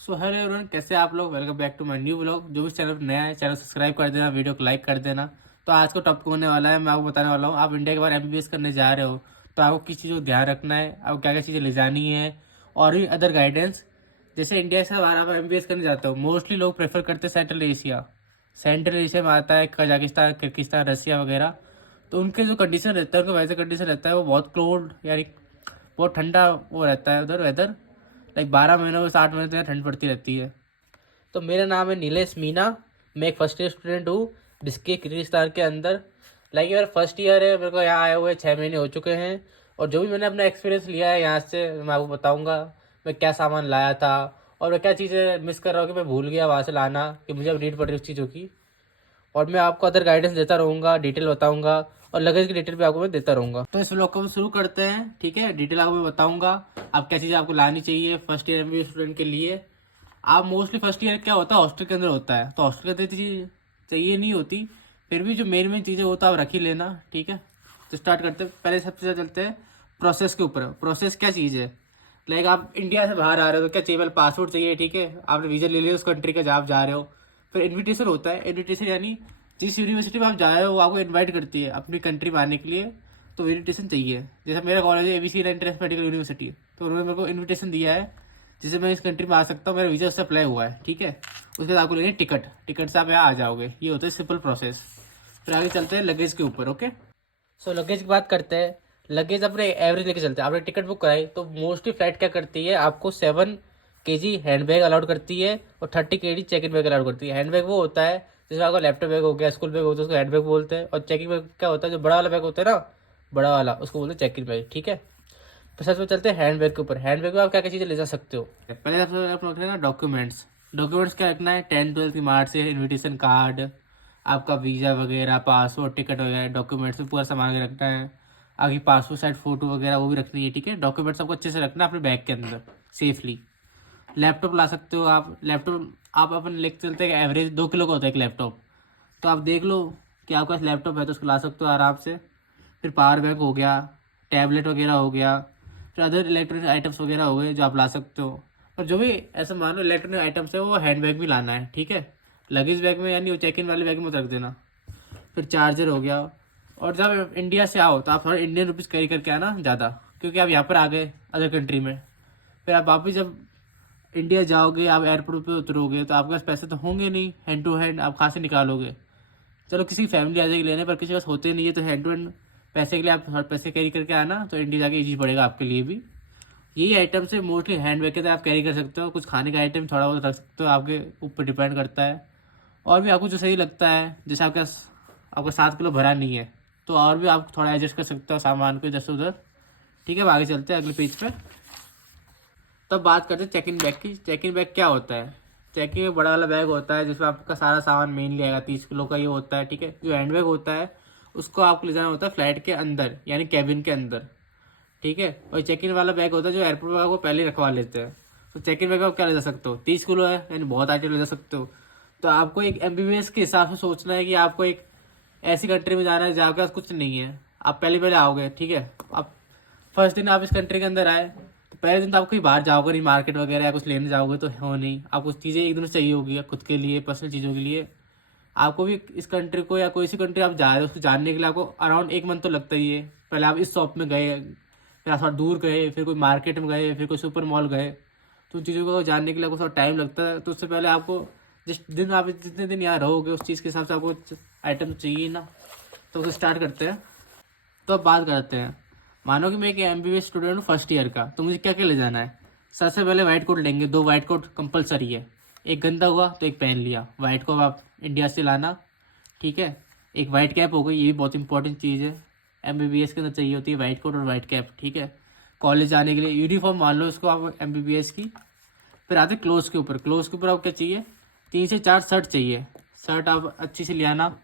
So hello everyone, कैसे हैं आप लोग। Welcome back to my new vlog. जो भी चैनल पर नया है, चैनल सब्सक्राइब कर देना, वीडियो को लाइक कर देना। तो आज का टॉपिक होने वाला है, मैं आपको बताने वाला हूँ, आप इंडिया के बाहर एमबीबीएस करने जा रहे हो तो आपको किस चीज़ को ध्यान रखना है, आपको क्या क्या चीज़ें ले जानी है और भी अदर गाइडेंस। जैसे इंडिया से बाहर आप एमबीबीएस करने जाते हो, मोस्टली लोग प्रेफर करते हैं सेंट्रल एशिया। सेंट्रल एशिया में आता है कजाकिस्तान, किर्गिस्तान, रसिया वगैरह। तो उनके जो कंडीशन रहता है, उनका वैसे कंडीशन रहता है, वो बहुत कोल्ड यानी बहुत ठंडा वो रहता है उधर वेदर। लाइक 12 महीनों में 60 महीने तक ठंड पड़ती रहती है। तो मेरा नाम है नीलेश मीना। मैं एक फर्स्ट ईयर स्टूडेंट हूँ डिस्ट्रिक्ट किर्गिस्तान के अंदर। लाइक मेरा फर्स्ट ईयर है, मेरे को यहाँ आए हुए 6 महीने हो चुके हैं। और जो भी मैंने अपना एक्सपीरियंस लिया है यहाँ से, मैं आपको बताऊँगा मैं क्या सामान लाया था और मैं क्या चीज़ें मिस कर रहा हूँ कि मैं भूल गया वहाँ से लाना, कि मुझे अब नीड पड़ रही है उस चीज़ों की। और मैं आपको अदर गाइडेंस देता रहूँगा, डिटेल बताऊँगा और लगेज की डिटेल भी आपको मैं देता रहूँगा। तो इस व्लॉग को हम शुरू करते हैं, ठीक है। डिटेल आपको मैं बताऊँगा आप क्या चीज़ें आपको लानी चाहिए फर्स्ट ईयर एमबीए स्टूडेंट के लिए। आप मोस्टली फर्स्ट ईयर क्या होता है, हॉस्टल के अंदर होता है, तो हॉस्टल के अंदर चीज़ चाहिए नहीं होती। फिर भी जो मेन मेन चीज़ें वो तो आप रख ही लेना, ठीक है। तो स्टार्ट करते हैं, पहले सबसे ज़्यादा चलते हैं प्रोसेस के ऊपर। प्रोसेस क्या चीज़ है, लाइक आप इंडिया से बाहर आ रहे हो तो क्या चाहिए, पहले पासपोर्ट चाहिए, ठीक है। आपने वीज़ा ले लिया उस कंट्री का जहाँ आप जा रहे हो। फिर इन्विटेशन होता है, इन्विटेशन यानी जिस यूनिवर्सिटी में आप जा रहे हो वो आपको इन्वाइट करती है अपनी कंट्री में आने के लिए। तो इन्विटेशन चाहिए। जैसे मेरा कॉलेज है एबीसी इंटरनेशनल मेडिकल यूनिवर्सिटी, तो उन्होंने मेरे को इन्विटेशन दिया है जिससे मैं इस कंट्री में आ सकता हूँ, मेरा वीज़ा उससे अप्लाई हुआ है, ठीक है। उसके बाद आपको लेनी टिकट, टिकट से आप यहाँ आ जाओगे। ये होता है सिंपल प्रोसेस। फिर आगे चलते हैं लगेज के ऊपर, ओके। सो लगेज की बात करते हैं। लगेज अपने एवरेज लेके चलते हैं। आपने टिकट बुक कराई तो मोस्टली फ्लाइट क्या करती है, आपको 7 kg हैंड बैग अलाउड करती है और 30 kg check in bag allowed करती है। हैंड बैग वो होता है जिसमें आपका लैपटॉप बैग हो गया, स्कूल बैग होता है, उसको हैंड बैग बोलते हैं। और चेकिंग बैग क्या होता है, जो बड़ा वाला बैग होता है ना, बड़ा वाला, उसको बोलते हैं चेक इन बैग, ठीक है। तो सबसे चलते हैं हैंड बैग के ऊपर। हैंड बैग में आप क्या क्या चीज़ें ले जा सकते हो। पहले सबसे आप रखना है ना डॉक्यूमेंट्स। डॉक्यूमेंट्स क्या रखना है, 10th 12th की मार्कशीट, इन्विटेशन कार्ड, आपका वीज़ा वगैरह, पासपोर्ट, टिकट वगैरह, डॉक्यूमेंट्स में पूरा सामान के रखना है। आगे पासपोर्ट साइज फ़ोटो वगैरह वो भी रखनी है, ठीक है। डॉक्यूमेंट्स आपको अच्छे से रखना है अपने बैग के अंदर सेफली। लैपटॉप ला सकते हो आप। लैपटॉप आप अपन लेके चलते हैं, एवरेज 2 किलो का होता है एक लैपटॉप। तो आप देख लो कि आपके पास लैपटॉप है तो उसको ला सकते हो आराम से। फिर पावर बैंक हो गया, टैबलेट वगैरह हो गया, फिर अदर इलेक्ट्रॉनिक आइटम्स वगैरह हो गए जो आप ला सकते हो। और जो भी ऐसा मान लो इलेक्ट्रॉनिक आइटम्स है वो हैंड बैग में लाना है, ठीक है। लगेज बैग में यानी वो चेक इन वाले बैग में मत रख देना। फिर चार्जर हो गया। और जब इंडिया से आओ तो आप थोड़ा इंडियन रुपीज़ कैरी करके आना ज़्यादा, क्योंकि आप यहाँ पर आ गए अदर कंट्री में। फिर आप वापस जब इंडिया जाओगे, आप एयरपोर्ट पे उतरोगे तो आपके पास पैसे तो होंगे नहीं, हैंड टू हैंड आप कहाँ से निकालोगे। चलो किसी की फैमिली आ जाएगी लेने, पर किसी के पास होते नहीं है, तो हैंड टू हैंड पैसे के लिए आप थोड़ा पैसे कैरी करके आना, तो इंडिया जाके इजी पड़ेगा आपके लिए भी। यही आइटम से मोस्टली हैंड बैग के अंदर आप कैरी कर सकते हो। कुछ खाने का आइटम थोड़ा बहुत रख सकते हो, आपके ऊपर डिपेंड करता है। और भी आपको जो सही लगता है, जैसे आपका 7 किलो भरा नहीं है तो और भी आप थोड़ा एडजस्ट कर सकते हो सामान को इधर से उधर, ठीक है। अब आगे चलते हैं अगले पेज पे। तब बात करते हैं चेक इन बैग की। चेक इन बैग क्या होता है, चेक इन बड़ा वाला बैग होता है जिसमें आपका सारा सामान मेन लिया 30 किलो का ये होता है, ठीक है। जो हैंड बैग होता है उसको आपको ले जाना होता है फ्लाइट के अंदर यानी कैबिन के अंदर, ठीक है। और चेक इन वाला बैग होता है जो एयरपोर्ट में आपको पहले ही रखवा लेते हैं। तो चेक इन बैग में आप क्या ले जा सकते हो, 30 किलो है यानी बहुत आइटम ले जा सकते हो। तो आपको एक एमबीबीएस के हिसाब से सोचना है कि आपको एक ऐसी कंट्री में जाना है जहाँ के पास कुछ नहीं है। आप पहले पहले आओगे, ठीक है। आप फर्स्ट दिन आप इस कंट्री के अंदर आए तो पहले दिन तो आप कहीं बाहर जाओगे नहीं, मार्केट वगैरह या कुछ लेने जाओगे तो हो नहीं। आपको चीज़ें एक दिन से चाहिए होगी खुद के लिए, पर्सनल चीज़ों के लिए। आपको भी इस कंट्री को या कोई सी कंट्री आप जा रहे हो उसको जानने के लिए आपको अराउंड 1 मंथ तो लगता ही है। पहले आप इस शॉप में गए, फिर आप थोड़ा दूर गए, फिर कोई मार्केट में गए, फिर कोई सुपर मॉल गए। तो उन चीज़ों को जानने के लिए आपको थोड़ा टाइम लगता है। तो उससे पहले आपको जितने दिन यहाँ रहोगे उस चीज़ के हिसाब से आपको आइटम चाहिए ना। तो उसे स्टार्ट करते हैं। तो अब बात करते हैं, मानो कि मैं एक एमबीबीएस स्टूडेंट हूँ फर्स्ट ईयर का, तो मुझे क्या क्या ले जाना है। सबसे पहले वाइट कोट लेंगे, 2 वाइट कोट कंपलसरी है। एक गंदा हुआ तो एक पहन लिया, वाइट कोट आप इंडिया से लाना, ठीक है। एक वाइट कैप हो गई, ये भी बहुत इंपॉर्टेंट चीज़ है। एमबीबीएस के अंदर चाहिए होती है वाइट कोट और वाइट कैप, ठीक है। कॉलेज जाने के लिए यूनिफॉर्म मान लो इसको आप एमबीबीएस की। फिर आते क्लोथ के ऊपर। क्लोथ के ऊपर आपको क्या चाहिए, 3 से 4 शर्ट चाहिए। शर्ट आप अच्छी से ले आना।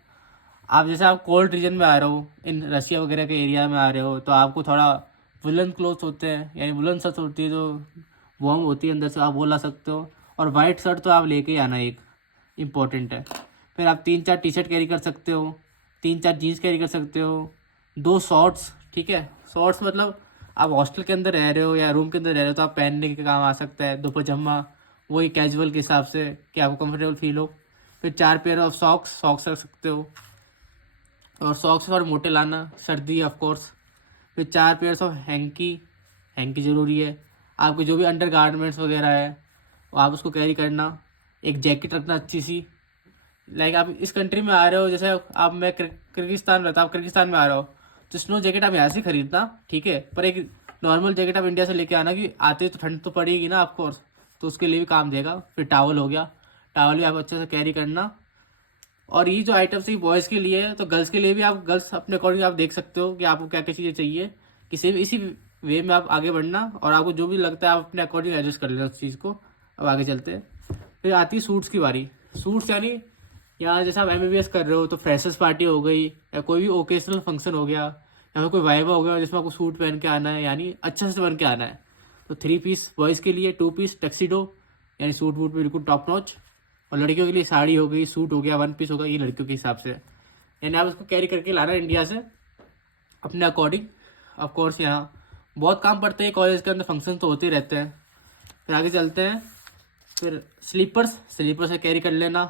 आप जैसे आप कोल्ड रीजन में आ रहे हो, इन रशिया वगैरह के एरिया में आ रहे हो, तो आपको थोड़ा वुलन क्लोथ होते हैं यानी वुलन शर्ट होती है जो वार्म होती है अंदर से, आप वो ला सकते हो। और वाइट शर्ट तो आप लेके ही आना, एक इम्पोर्टेंट है। फिर आप 3 4 टी शर्ट कैरी कर सकते हो, 3 4 जीन्स कैरी कर सकते हो, 2 शॉर्ट्स, ठीक है। शॉर्ट्स मतलब आप हॉस्टल के अंदर रह रहे हो या रूम के अंदर रह रहे हो तो आप पहनने के काम आ सकता है। 2 पजामा वही कैजुअल के हिसाब से कि आपको कंफर्टेबल फील हो। फिर 4 पेयर ऑफ सॉक्स रख सकते हो, और सॉक्स थोड़े मोटे लाना, सर्दी ऑफ कोर्स। फिर 4 पेयर्स ऑफ हैंकी, हैंकी ज़रूरी है। आपके जो भी अंडर गारमेंट्स वगैरह है वो आप उसको कैरी करना। एक जैकेट रखना अच्छी सी। लाइक आप इस कंट्री में आ रहे हो, जैसे आप मैं किर्गिस्तान रहता, आप किर्गिस्तान में आ रहे हो, तो स्नो जैकेट आप यहाँ से खरीदना, ठीक है, पर एक नॉर्मल जैकेट आप इंडिया से लेके आना, कि आते तो ठंड तो पड़ेगी ना ऑफकोर्स, तो उसके लिए भी काम देगा। फिर टावल हो गया, टावल भी आप अच्छे से कैरी करना। और ये जो आइटम्स है बॉयज़ के लिए है, तो गर्ल्स के लिए भी आप गर्ल्स अपने अकॉर्डिंग आप देख सकते हो कि आपको क्या क्या चीज़ें चाहिए। किसी भी इसी वे में आप आगे बढ़ना, और आपको जो भी लगता है आप अपने अकॉर्डिंग एडजस्ट कर लेना उस चीज़ को। अब आगे चलते हैं। फिर आती है सूट्स की बारी। सूट्स यानी यहाँ जैसे आप MBBS कर रहे हो, तो फ्रेशर्स पार्टी हो गई, या कोई भी ओकेजनल फंक्शन हो गया, या फिर कोई वाइवा हो गया जिसमें आपको सूट पहन के आना है, यानी अच्छा से बन के आना है, तो 3 पीस बॉयज़ के लिए, 2 पीस टक्सीडो यानी सूट वूट बिल्कुल टॉप नॉच, और लड़कियों के लिए साड़ी हो गई, सूट हो गया, 1 पीस होगा, ये लड़कियों के हिसाब से। यानी आप उसको कैरी करके लाना इंडिया से अपने अकॉर्डिंग। ऑफ कोर्स यहाँ बहुत काम पड़ते हैं, कॉलेज के अंदर फंक्शन तो होते ही रहते हैं। फिर आगे चलते हैं। फिर स्लीपर्स से कैरी कर लेना।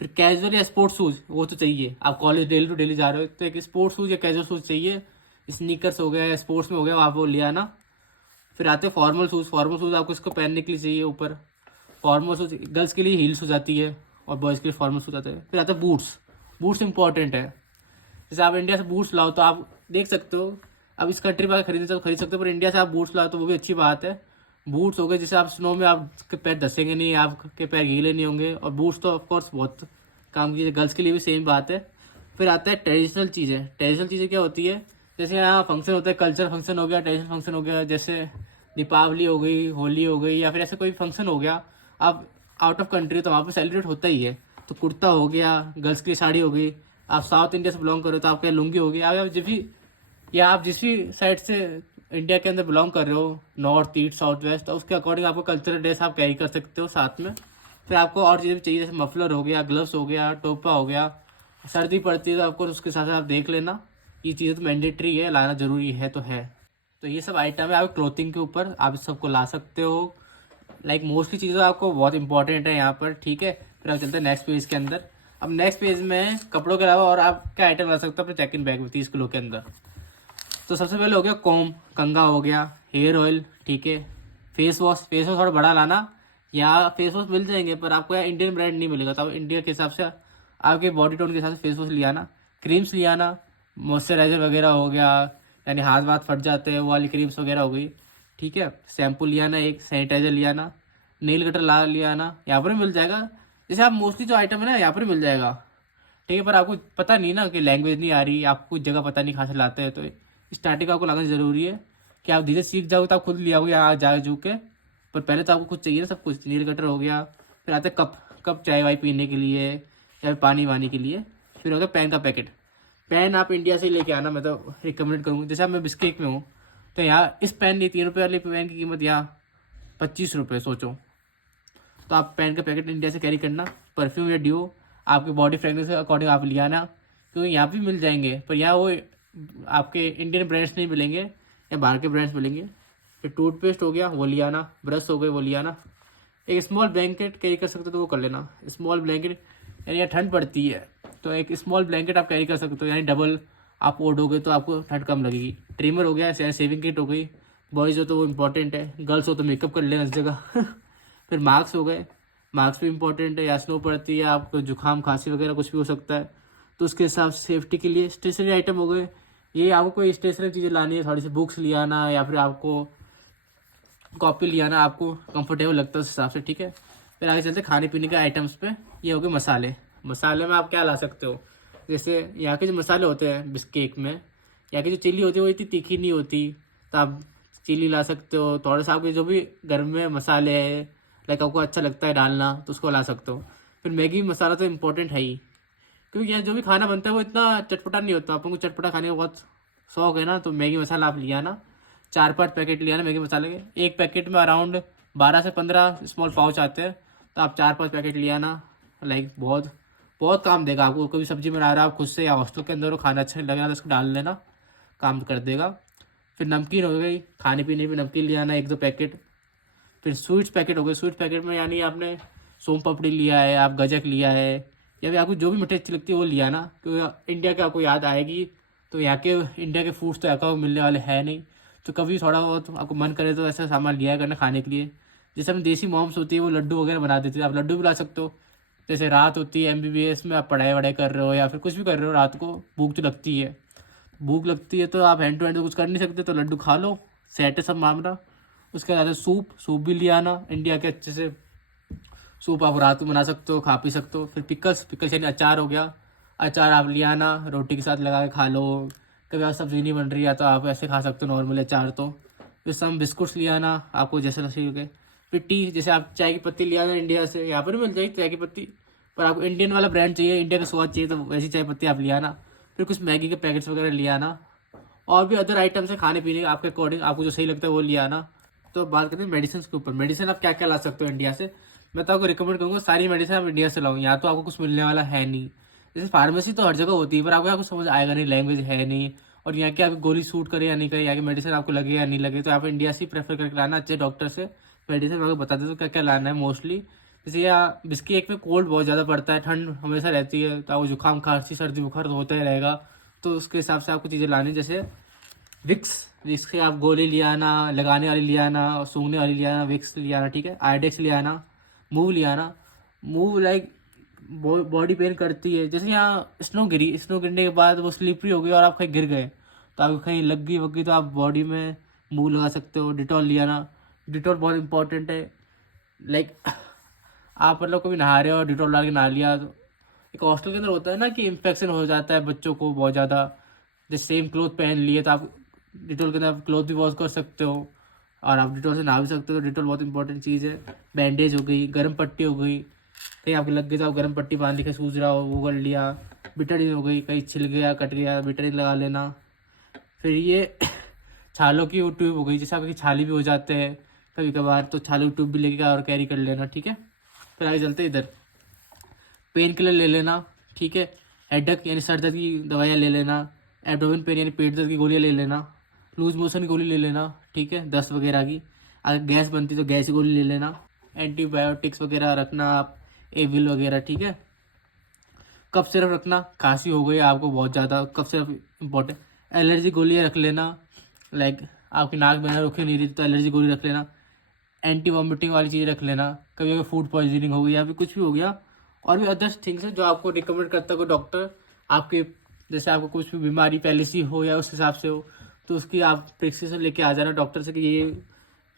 फिर कैजुअल या स्पोर्ट्स शूज़ वो तो चाहिए, आप कॉलेज डेली टू डेली जा रहे हो तो एक स्पोर्ट्स शूज़ या कैजुअल शूज़ चाहिए। स्नीकर्स हो गया या स्पोर्ट्स में हो गया, आप वो ले आना। फिर आते हैं फॉर्मल शूज़ आपको इसको पहनने के लिए चाहिए ऊपर। फॉर्मल शूज़ गर्ल्स के लिए हील्स हो जाती है, और बॉयज़ के लिए फॉर्मल शूज़ आते हैं। फिर आता है बूट्स। बूट्स इंपॉर्टेंट है। जैसे आप इंडिया से बूट्स लाओ तो आप देख सकते हो, अब इस कंट्री में अगर खरीदना चाहो तो खरीद सकते हो, पर इंडिया से आप बूट्स लाओ तो वो भी अच्छी बात है। बूट्स हो गए जिससे आप स्नो में आपके पैर धसेंगे नहीं, आपके पैर गीले नहीं होंगे, और बूट्स तो ऑफकोर्स बहुत काम की चीज़ है। गर्ल्स के लिए भी सेम बात है। फिर आता है ट्रेडिशनल चीज़ें। ट्रेडिशनल चीज़ें क्या होती है, जैसे यहाँ फंक्शन होता है, कल्चर फंक्शन हो गया, ट्रेडिशनल फंक्शन हो गया, जैसे दीपावली हो गई, होली हो गई, या फिर ऐसे कोई फंक्शन हो गया, आप आउट ऑफ कंट्री तो वहाँ पे सेलिब्रेट होता ही है। तो कुर्ता हो गया, गर्ल्स की साड़ी हो गई। आप साउथ इंडिया से बिलोंग करो तो आपके लुंगी होगी। आप जिस भी या आप जिस भी साइड से इंडिया के अंदर बिलोंग कर रहे हो, नॉर्थ ईस्ट साउथ वेस्ट, तो उसके अकॉर्डिंग आपको कल्चरल ड्रेस आप कैरी कर सकते हो साथ में। फिर आपको और चीज़ें भी चाहिए, जैसे मफलर हो गया, ग्लव्स हो गया, टोपा हो गया। सर्दी पड़ती है तो आपको उसके साथ आप देख लेना। ये चीज़ें तो मैंडेटरी है, लाना ज़रूरी है तो है। तो ये सब आइटम है, आप क्लोथिंग के ऊपर आप इस सबको ला सकते हो। लाइक मोस्टली चीज़ें आपको बहुत इंपॉर्टेंट है यहाँ पर, ठीक है। फिर आप चलते हैं नेक्स्ट पेज के अंदर। अब नेक्स्ट पेज में कपड़ों के अलावा और आप क्या आइटम ला सकते हो अपने चेक इन बैग में 30 किलो के अंदर। तो सबसे पहले हो गया कॉम, कंघा हो गया, हेयर ऑयल, ठीक है। फेस वॉश थोड़ा बड़ा लाना। यहाँ फेस वॉश मिल जाएंगे पर आपको यहाँ इंडियन ब्रांड नहीं मिलेगा, तो आप इंडिया के हिसाब से आपके बॉडी टोन के हिसाब से फेस वॉश लिया आना। क्रीम्स लिया आना, मॉइस्चराइजर वगैरह हो गया, यानी हाथ वाथ फट जाते हैं वो वाली क्रीम्स वगैरह हो गई, ठीक है। शैम्पू लिया आना, एक सैनिटाइजर लिया आना, नेल कटर ला लिया आना, यहाँ पर मिल जाएगा। जैसे आप मोस्टली जो आइटम है ना यहाँ पर मिल जाएगा, ठीक है। पर आपको पता नहीं ना कि लैंग्वेज नहीं आ रही, आपको कुछ जगह पता नहीं कहाँ से लाते हैं, तो स्टार्टिंग आपको लगाना जरूरी है कि आप धीरे सीख जाओगे तो आप खुद लिया होगे यहाँ जा झुक के। पर पहले तो आपको कुछ चाहिए ना सब कुछ। नील कटर हो गया, फिर आते कप चाय वाय पीने के लिए या फिर पानी वानी के लिए। फिर हो गया पेन का पैकेट। पेन आप इंडिया से ही लेके आना, मैं तो रिकमेंड करूँगा। जैसे अब मैं बिस्केट में हूँ तो यहाँ इस पेन नहीं, 3 रुपये वाले पेन की कीमत यहाँ 25 रुपये, सोचो। तो आप पेन का पैकेट इंडिया से कैरी करना। परफ्यूम या ड्यू आपके बॉडी फ्रेगनेंस के अकॉर्डिंग आप ले आना, क्योंकि यहाँ भी मिल जाएंगे पर यहाँ वो आपके इंडियन ब्रांड्स नहीं मिलेंगे या बाहर के ब्रांड्स मिलेंगे। फिर टूथपेस्ट हो गया वो ले आना, ब्रश हो गए वो ले आना। एक स्मॉल ब्लैंकेट कैरी कर सकते हो तो वो कर लेना। स्मॉल ब्लैंकेट यानी यहाँ ठंड पड़ती है तो एक स्मॉल ब्लैंकेट आप कैरी कर सकते हो, यानी डबल आप ओढ़ोगे तो आपको ठंड कम लगेगी। ट्रिमर हो गया, सेविंग किट हो गई। बॉयज़ हो तो वो इम्पॉर्टेंट है, गर्ल्स हो तो मेकअप कर लेना इस जगह। फिर मास्क हो गए, मास्क भी इम्पोर्टेंट है, या स्नो पड़ती है, आपको जुकाम खांसी वगैरह कुछ भी हो सकता है तो उसके हिसाब से सेफ्टी के लिए। स्टेशनरी आइटम हो गए, ये आपको कोई स्टेशनरी चीज़ें लानी है, थोड़ी सी बुक्स ले आना या फिर आपको कॉपी ले आना, आपको कंफर्टेबल लगता है उस हिसाब से, ठीक है। फिर आगे चलते खाने पीने के आइटम्स पे। ये हो गए मसाले। मसाले में आप क्या ला सकते हो, जैसे यहाँ के जो मसाले होते हैं बिस्केक में, यहाँ की जो चिल्ली होती है वो इतनी तीखी नहीं होती, तो आप चिल्ली ला सकते हो। थोड़ा सा आपके जो भी घर में मसाले है लाइक आपको अच्छा लगता है डालना तो उसको ला सकते हो। फिर मैगी मसाला तो इम्पोर्टेंट है ही, क्योंकि यहाँ जो भी खाना बनता है वो इतना चटपटा नहीं होता। आपको चटपटा खाने का बहुत शौक है ना, तो मैगी मसाला आप लिया ना। 4-5 पैकेट लिया ना मैगी मसाले के। एक पैकेट में अराउंड 12 से 15 स्मॉल पाउच आते हैं, तो आप 4-5 पैकेट लिया ना। लाइक बहुत बहुत काम देगा आपको। कभी सब्जी बना रहा है आप खुद से या हॉस्टल के अंदर हो, खाना अच्छा नहीं लगा तो उसको डाल लेना, काम कर देगा। फिर नमकीन हो गई, खाने पीने में नमकीन ले आना 1-2 पैकेट। फिर स्वीट्स पैकेट हो गए, स्वीट पैकेट में यानी आपने सोम पापड़ी लिया है, आप गजक लिया है, या फिर आपको जो भी मिठाई अच्छी लगती है वो लिया ना, क्योंकि इंडिया की आपको याद आएगी। तो यहाँ के इंडिया के फूड्स तो आपको मिलने वाले हैं नहीं, तो कभी थोड़ा बहुत आपको मन करे तो ऐसा सामान लिया करना खाने के लिए। जैसे हम देसी मॉम्स होती है वो लड्डू वगैरह बना देती है, आप लड्डू भी ला सकते हो। जैसे रात होती है MBBS में, आप पढ़ाई वढ़ाई कर रहे हो या फिर कुछ भी कर रहे हो, रात को भूख तो लगती है, भूख लगती है तो आप हैंड टू हैंड तो कुछ कर नहीं सकते, तो लड्डू खा लो, सेट है सब मामला। उसके बाद सूप, सूप भी लिया आना इंडिया के अच्छे से, सूप आप रात को बना सकते हो, खा पी सकते हो। फिर पिकल्स, पिकल्स यानी अचार हो गया, अचार आप लिया आना, रोटी के साथ लगा के खा लो। कभी आप सब्जी नहीं बन रही है तो आप ऐसे खा सकते हो नॉर्मल अचार। तो फिर सम बिस्कुट्स लिया आना, आपको जैसे लगे हो गए। फिर टी, जैसे आप चाय की पत्ती लिया आना इंडिया से, यहाँ पर भी मिल जाएगी चाय की पत्ती, पर आपको इंडियन वाला ब्रांड चाहिए, इंडिया का स्वाद चाहिए, तो वैसी चाय पत्ती आप लिया आना। फिर कुछ मैगी के पैकेट्स वगैरह लिया आना, और भी अदर आइटम्स है खाने पीने आपके अकॉर्डिंग, आपको जो सही लगता है वो लिया आना। तो बात करते हैं मेडिसिन के ऊपर, मेडिसिन आप क्या क्या ला सकते हो इंडिया से। मैं तो आपको रिकमेंड करूँगा सारी मेडिसिन आप इंडिया से लाओ, यहाँ तो आपको कुछ मिलने वाला है नहीं। जैसे फार्मेसी तो हर जगह होती है, पर आपको यहाँ कुछ समझ आएगा नहीं, लैंग्वेज है नहीं, और यहाँ की आपकी गोली सूट करे या नहीं करे, यहाँ की मेडिसिन आपको लगे या नहीं लगे, तो आप इंडिया से प्रेफर करके लाना अच्छे डॉक्टर से मेडिसिन। मैं आपको बता देता हूँ क्या क्या लाना है मोस्टली। जैसे यहाँ बिस्की एक में कोल्ड बहुत ज़्यादा पड़ता है, ठंड हमेशा रहती है, तो आपको जुकाम खांसी सर्दी बुखार तो होता ही रहेगा, तो उसके हिसाब से आपको चीज़ें लानी। जैसे विक्स, विक्स की आप गोली लिया आना, लगाने वाली लिया आना, और सूंघने वाली लिया आना, विक्स लिया आना, ठीक है। आइडेक्स लिया आना, मूव लिया आना। मूव लाइक बॉडी पेन करती है, जैसे यहाँ स्नो गिरी, स्नो गिरने के बाद वो स्लिपरी हो गई और आप कहीं गिर गए, तो आपको कहीं लग गई वग गई, तो आप बॉडी में मूव लगा सकते हो। डिटॉल लिया आना, डिटॉल बहुत इंपॉर्टेंट है। लाइक आप मतलब कभी नहा रहे हो और डिटॉल डाल के नहा लिया, तो एक हॉस्टल के अंदर होता है ना कि इन्फेक्शन हो जाता है बच्चों को बहुत ज़्यादा। जैसे सेम क्लोथ पहन लिए तो आप डिटॉल के अंदर आप क्लोथ भी वॉश कर सकते हो, और आप डिटॉल से नहा भी सकते हो। तो डिटॉल बहुत इंपॉर्टेंट चीज़ है। बैंडेज हो गई, गर्म पट्टी हो गई, कहीं आपके लग गई तो आप गर्म पट्टी बांध ली, कहीं सूज रहा हो वो कर लिया। बिटाडीन हो गई, कहीं छिल गया कट गया, बिटाडीन लगा लेना। फिर ये छालों की ट्यूब हो गई, जैसे आपकी छाली भी हो जाते हैं कभी कभार, तो छालों की ट्यूब भी लेके और कैरी कर लेना, ठीक है। फिर आगे चलते इधर, पेन किलर ले लेना, ठीक है। हेडेक यानी सर दर्द की दवाइयाँ ले लेना। एब्डोमेन पेन यानी पेट दर्द की गोलियाँ ले लेना। लूज मोशन की गोली ले लेना, ठीक है, दस्त वगैरह की। अगर गैस बनती तो गैस की गोली ले लेना। एंटीबायोटिक्स वगैरह रखना आप, एविल वगैरह, ठीक है। कफ सिरप रखना, खांसी हो गई आपको बहुत ज़्यादा, कफ सिरप इंपॉर्टेंट। एलर्जी गोलियाँ रख लेना, लाइक आपकी नाक बहना रुके नहीं रही तो एलर्जी गोली रख लेना। एंटी वॉमिटिंग वाली चीज़ रख लेना, कभी अगर फूड पॉइजनिंग हो गई या फिर कुछ भी हो गया। और भी अदर्स थिंग्स हैं जो आपको रिकमेंड करता है कोई डॉक्टर आपके, जैसे आपको कुछ भी बीमारी पहले से हो या उस हिसाब से हो, तो उसकी आप प्रिस्क्रिप्शन लेके आ जाना डॉक्टर से कि ये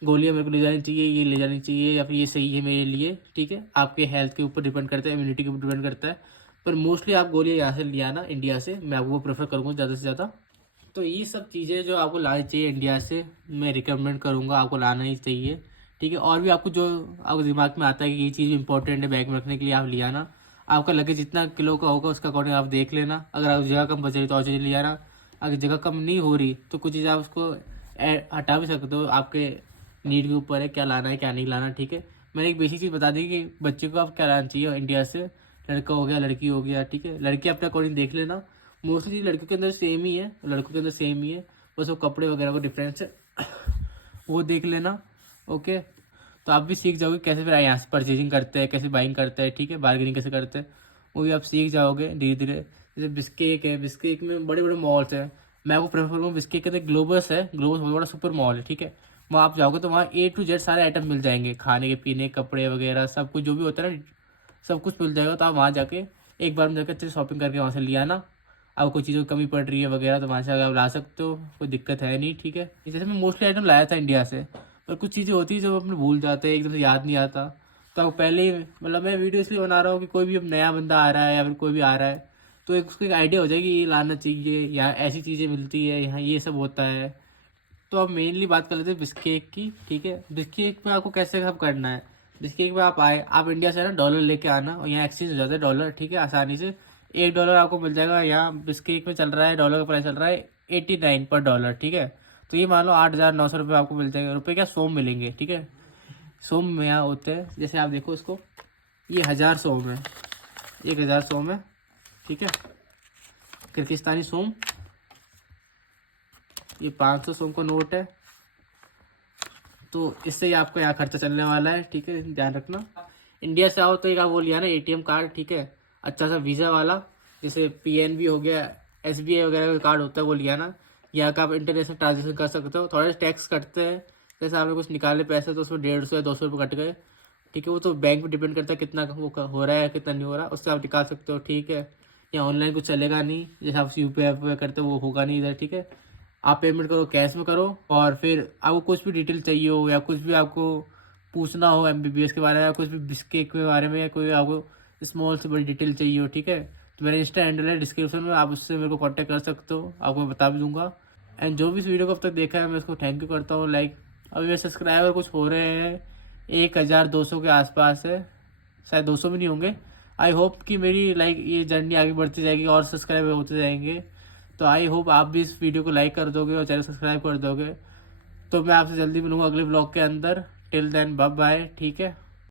गोलियां मेरे को ले जानी चाहिए, ये ले जानी चाहिए, या फिर ये सही है मेरे लिए, ठीक है। आपके हेल्थ के ऊपर डिपेंड करता है, इम्यूनिटी के ऊपर डिपेंड करता है, पर मोस्टली आप गोलियां यहाँ से ले आना इंडिया से, मैं आपको प्रेफर करूँगा ज़्यादा से ज़्यादा। तो ये सब चीज़ें जो आपको लानी चाहिए इंडिया से, मैं रिकमेंड करूँगा आपको लाना ही चाहिए, ठीक है। और भी आपको जो आपको दिमाग में आता है कि ये चीज़ इंपॉर्टेंट है बैग में रखने के लिए, आप ले आना। आपका लगेज जितना किलो का होगा उसका अकॉर्डिंग आप देख लेना, अगर आप जगह कम बच रही तो और चीज़ ले आना। अगर जगह कम नहीं हो रही तो कुछ चीज़ आप उसको हटा भी सकते हो, आपके नीड के ऊपर है क्या लाना है क्या नहीं लाना, ठीक है। मैंने एक बेसिक चीज़ बता दी कि बच्चे को आप क्या लाना चाहिए इंडिया से, लड़का हो गया लड़की हो गया, ठीक है। लड़की अपने अकॉर्डिंग देख लेना, मोस्टली लड़कियों के अंदर सेम ही है, लड़कों के अंदर सेम ही है, बस वो कपड़े वगैरह को डिफरेंस है वो देख लेना, ओके। तो आप भी सीख जाओगे कैसे फिर यहाँ से परचेजिंग करते हैं, कैसे बाइंग करते हैं, ठीक है, बार्गेनिंग कैसे करते हैं, वो भी आप सीख जाओगे धीरे धीरे। जैसे बिस्केक है, बिस्केक में बड़े बड़े मॉल्स हैं, मैं आपको प्रेफर करूँगा बिस्केक के अंदर ग्लोबस है, ग्लोबस बहुत बड़ा सुपर मॉल है, ठीक है। वहाँ आप जाओगे तो वहाँ A to Z सारे आइटम मिल जाएंगे, खाने के पीने कपड़े वगैरह सब कुछ जो भी होता है ना, सब कुछ मिल जाएगा। तो आप वहाँ जाके एक बार में जाकर अच्छे शॉपिंग करके वहाँ से ले आना। आपको कोई चीज़ों की कमी पड़ रही है वगैरह तो वहाँ से अगर आप ला सकते हो, कोई दिक्कत है नहीं, ठीक है। जैसे मैं मोस्टली आइटम लाया था इंडिया से, पर कुछ चीज़ें होती है जो अपने भूल जाते हैं, एकदम से याद नहीं आता। तो आपको पहले ही मतलब मैं वीडियो इसलिए बना रहा हूँ कि कोई भी अब नया बंदा आ रहा है या फिर कोई भी आ रहा है तो एक उसको एक आइडिया हो जाएगी ये लाना चाहिए, यहाँ ऐसी चीज़ें मिलती है, यहाँ ये सब होता है। तो अब मेनली बात कर लेते हैं बिस्केक की, ठीक है। बिस्केक में आपको कैसे सब करना है, बिस्केक में आप आए, आप इंडिया से ना डॉलर लेके आना और यहाँ एक्सचेंज हो जाता है डॉलर, ठीक है, आसानी से। $1 आपको मिल जाएगा, यहाँ बिस्केक में चल रहा है डॉलर का प्राइस चल रहा है 89 पर डॉलर, ठीक है। तो ये मान लो 8,900 रुपये आपको मिल जाएंगे, रुपये क्या सोम मिलेंगे, ठीक है। सोम में यहाँ होते हैं, जैसे आप देखो इसको, ये 1000 सोम है, 1000 सोम है, ठीक है। किर्गिस्तानी सोम, ये 500 सोम का नोट है, तो इससे ही आपका यहाँ खर्चा चलने वाला है, ठीक है, ध्यान रखना। इंडिया से आओ तो एक आप वो लिया ना एटीएम कार्ड, ठीक है, अच्छा सा वीज़ा वाला, जैसे पीएनबी हो गया, एसबीआई वगैरह का कार्ड होता है वो लिया ना। यहाँ का आप इंटरनेशनल ट्रांजेक्शन कर सकते हो। थोड़े टैक्स कटते हैं, जैसे आपने कुछ निकाले पैसे तो उसमें 150 या 200 रुपये कट गए, ठीक है, वो तो बैंक पे डिपेंड करता है कितना वो हो रहा है कितना नहीं हो रहा, उससे आप निकाल सकते हो, ठीक है। या ऑनलाइन कुछ चलेगा नहीं, जैसे आप यूपीआई करते हो वो होगा नहीं इधर, ठीक है। आप पेमेंट करो कैश में करो, और फिर आपको कुछ भी डिटेल चाहिए हो या कुछ भी आपको पूछना हो एमबीबीएस के बारे में या कुछ भी बिस्केट के बारे में या कोई आपको स्मॉल से बड़ी डिटेल चाहिए हो, ठीक है, तो मेरा इंस्टा हैंडल है डिस्क्रिप्शन में, आप उससे मेरे को कांटेक्ट कर सकते हो, आपको मैं बता भी दूंगा। एंड जो भी इस वीडियो को अब तक देखा है मैं इसको थैंक यू करता हूँ। लाइक अभी मेरे सब्सक्राइबर कुछ हो रहे हैं 1200 के आसपास है, शायद 200 भी नहीं होंगे। आई होप कि मेरी लाइक ये जर्नी आगे बढ़ती जाएगी और सब्सक्राइबर होते जाएंगे। तो आई होप आप भी इस वीडियो को लाइक कर दोगे और चैनल सब्सक्राइब कर दोगे। तो मैं आपसे जल्दी मिलूंगा अगले ब्लॉग के अंदर। टिल देन बाय बाय, ठीक है।